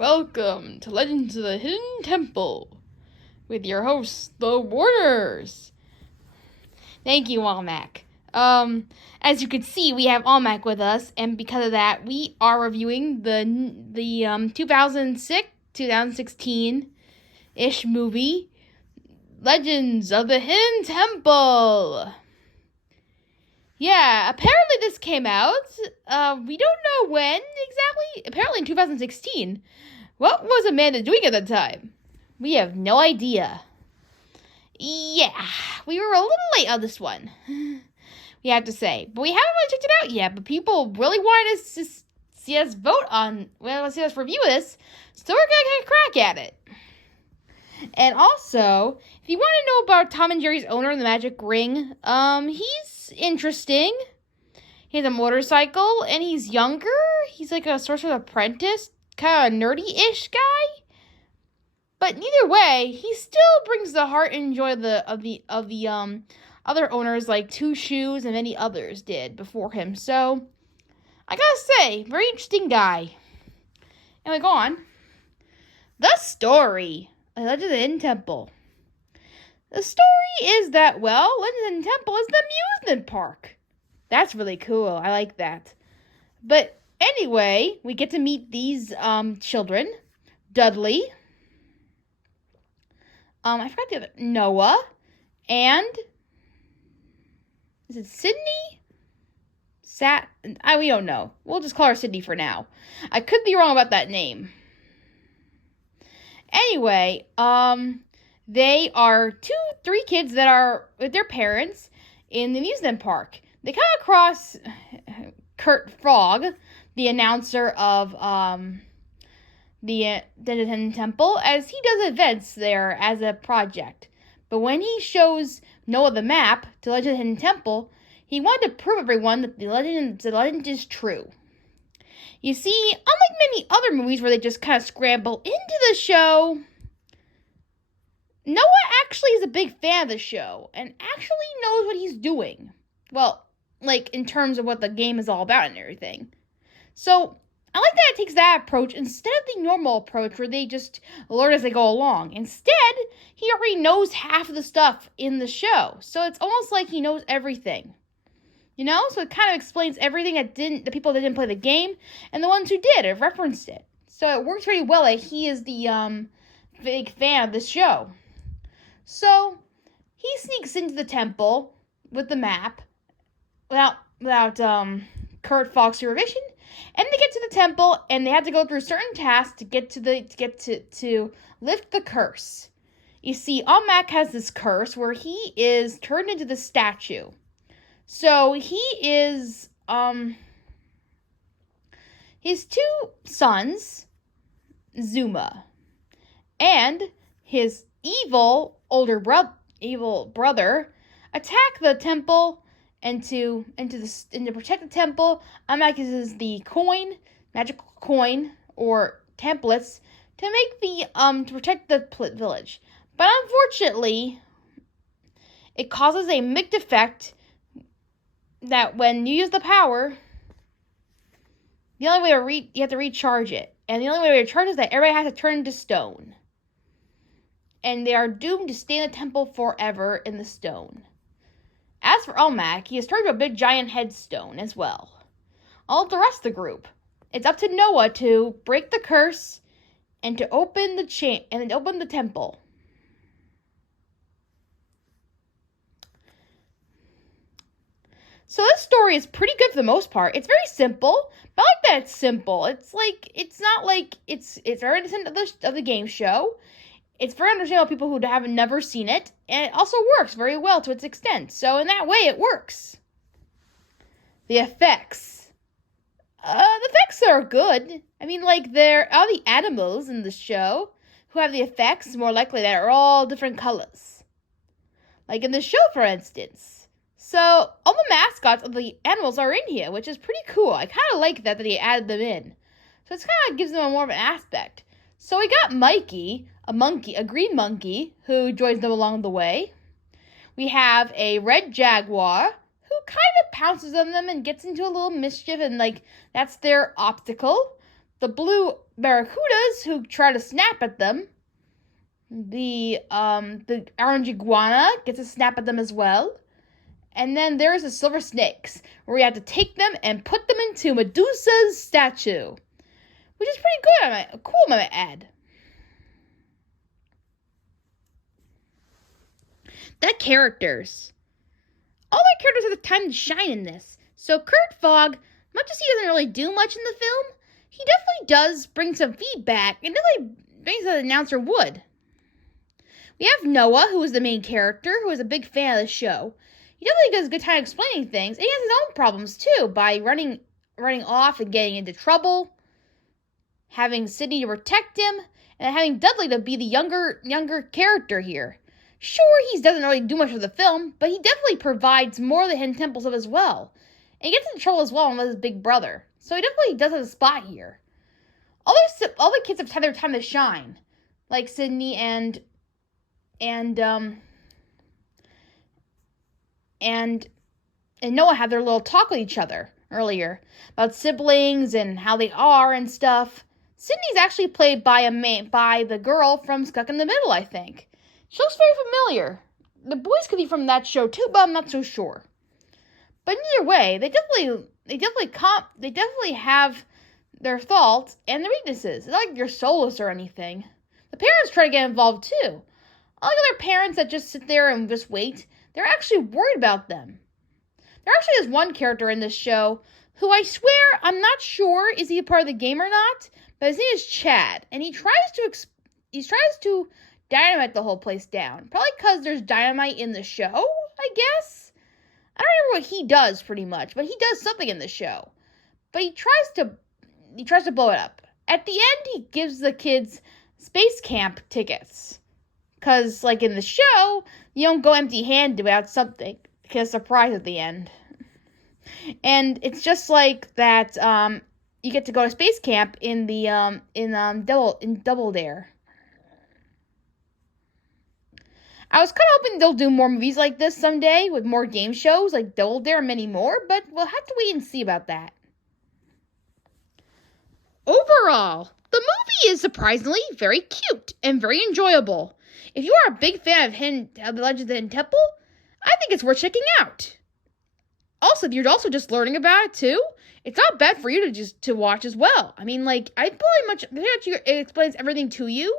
Welcome to Legends of the Hidden Temple with your hosts, the Warders. Thank you, Almac. As you can see, we have Almac with us, and because of that, we are reviewing the 2016-ish movie, Legends of the Hidden Temple. Yeah, apparently this came out. We don't know when exactly. Apparently in 2016. What was Amanda doing at the time? We have no idea. Yeah, we were a little late on this one, we have to say. But we haven't really checked it out yet. But people really wanted us to see us see us review this. So we're going to get a crack at it. And also, if you want to know about Tom and Jerry's owner and the magic ring, he's interesting. He has a motorcycle, and he's younger. He's like a sorcerer's apprentice, kind of nerdy-ish guy. But either way, he still brings the heart and joy of the other owners like Two Shoes and many others did before him. So, I gotta say, very interesting guy. And we go on. The story. Legends of the Hidden Temple. The story is that, Legends of the Hidden Temple is the amusement park. That's really cool. I like that. But anyway, we get to meet these children. Dudley. I forgot the other. Noah. And is it Sydney? We don't know. We'll just call her Sydney for now. I could be wrong about that name. Anyway, they are 3 kids that are with their parents in the amusement park. They come across Kurt Fogg, the announcer of the Hidden Temple, as he does events there as a project. But when he shows Noah the map to Legend of the Hidden Temple, he wanted to prove everyone that the legend is true. You see, unlike many other movies where they just kind of scramble into the show, Noah actually is a big fan of the show and actually knows what he's doing. Well, like in terms of what the game is all about and everything. So, I like that it takes that approach instead of the normal approach where they just learn as they go along. Instead, he already knows half of the stuff in the show. So it's almost like he knows everything. You know, so it kind of explains everything the people that didn't play the game, and the ones who did have referenced it. So it works pretty well that he is the big fan of this show. So he sneaks into the temple with the map without Kurt Fogg's supervision, and they get to the temple, and they have to go through certain tasks to get to lift the curse. You see, Almac has this curse where he is turned into the statue. So he is, his 2 sons, Zuma, and his evil brother attack the temple and to protect the temple. Almac uses the magical coin or templates to make to protect the village. But unfortunately, it causes a mixed effect that when you use the power, the only way you have to recharge it. And the only way to recharge is that everybody has to turn into stone. And they are doomed to stay in the temple forever in the stone. As for Almac, he is turned into a big giant headstone as well. All of the rest of the group, it's up to Noah to break the curse and to open the temple. So this story is pretty good for the most part. It's very simple, but I like that it's simple. It's not like it's very innocent of the game show. It's very understandable to people who have never seen it, and it also works very well to its extent. So in that way, it works. The effects. The effects are good. I mean, there are the animals in the show who have the effects more likely that are all different colors. Like in the show, for instance. So, all the mascots of the animals are in here, which is pretty cool. I kind of like that they added them in. So, it kind of gives them more of an aspect. So, we got Mikey, a green monkey, who joins them along the way. We have a red jaguar, who kind of pounces on them and gets into a little mischief, and, that's their obstacle. the blue barracudas who try to snap at them. The orange iguana gets a snap at them as well. And then there's the silver snakes, where we have to take them and put them into Medusa's statue, which is pretty good. Cool, I might add. The characters. All the characters have the time to shine in this. So Kurt Fogg, much as he doesn't really do much in the film, he definitely does bring some feedback, and definitely brings that an announcer would. We have Noah, who is the main character, who is a big fan of the show. He definitely does a good time explaining things, and he has his own problems too, by running off and getting into trouble, having Sydney to protect him, and having Dudley to be the younger character here. Sure, he doesn't really do much of the film, but he definitely provides more of the hidden temples of as well. And he gets into trouble as well with his big brother. So he definitely does have a spot here. All the kids have had their time to shine. Like Sydney and Noah had their little talk with each other earlier about siblings and how they are and stuff. Sydney's actually played by the girl from Stuck in the Middle, I think. She looks very familiar. The boys could be from that show too, but I'm not so sure. But either way, they definitely have their faults and their weaknesses. It's not like you're soulless or anything. The parents try to get involved too. Unlike other parents that just sit there and just wait, they're actually worried about them. There actually is one character in this show who I swear I'm not sure is he a part of the game or not, but his name is Chad, and he tries to dynamite the whole place down. Probably because there's dynamite in the show, I guess. I don't remember what he does pretty much, but he does something in the show. But he tries to blow it up. At the end, he gives the kids space camp tickets. Because, like in the show, you don't go empty-handed without something. Because a surprise at the end. And it's just like that, you get to go to space camp in Double Dare. I was kind of hoping they'll do more movies like this someday with more game shows like Double Dare and many more, but we'll have to wait and see about that. Overall, the movie is surprisingly very cute and very enjoyable. If you are a big fan of The Legend of the Hidden Temple, I think it's worth checking out. Also, if you're also just learning about it too, it's not bad for you to watch as well. I mean, like, it explains everything to you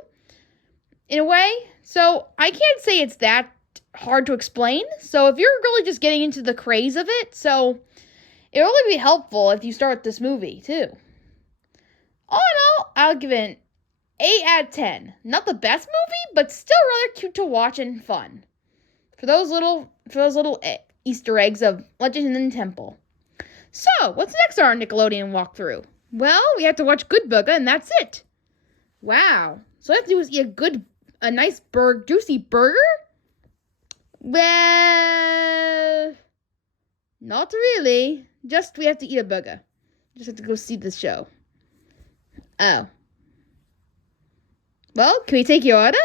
in a way. So I can't say it's that hard to explain. So if you're really just getting into the craze of it, so it'll really be helpful if you start this movie too. All in all, I'll give it an 8 out of 10. Not the best movie, but still rather cute to watch and fun. For those little Easter eggs of Legend in the Temple. So, what's next on our Nickelodeon walkthrough? Well, we have to watch Good Burger, and that's it. Wow. So all I have to do is eat a nice juicy burger? Well, not really. Just we have to eat a burger. Just have to go see the show. Oh. Well, can we take your order?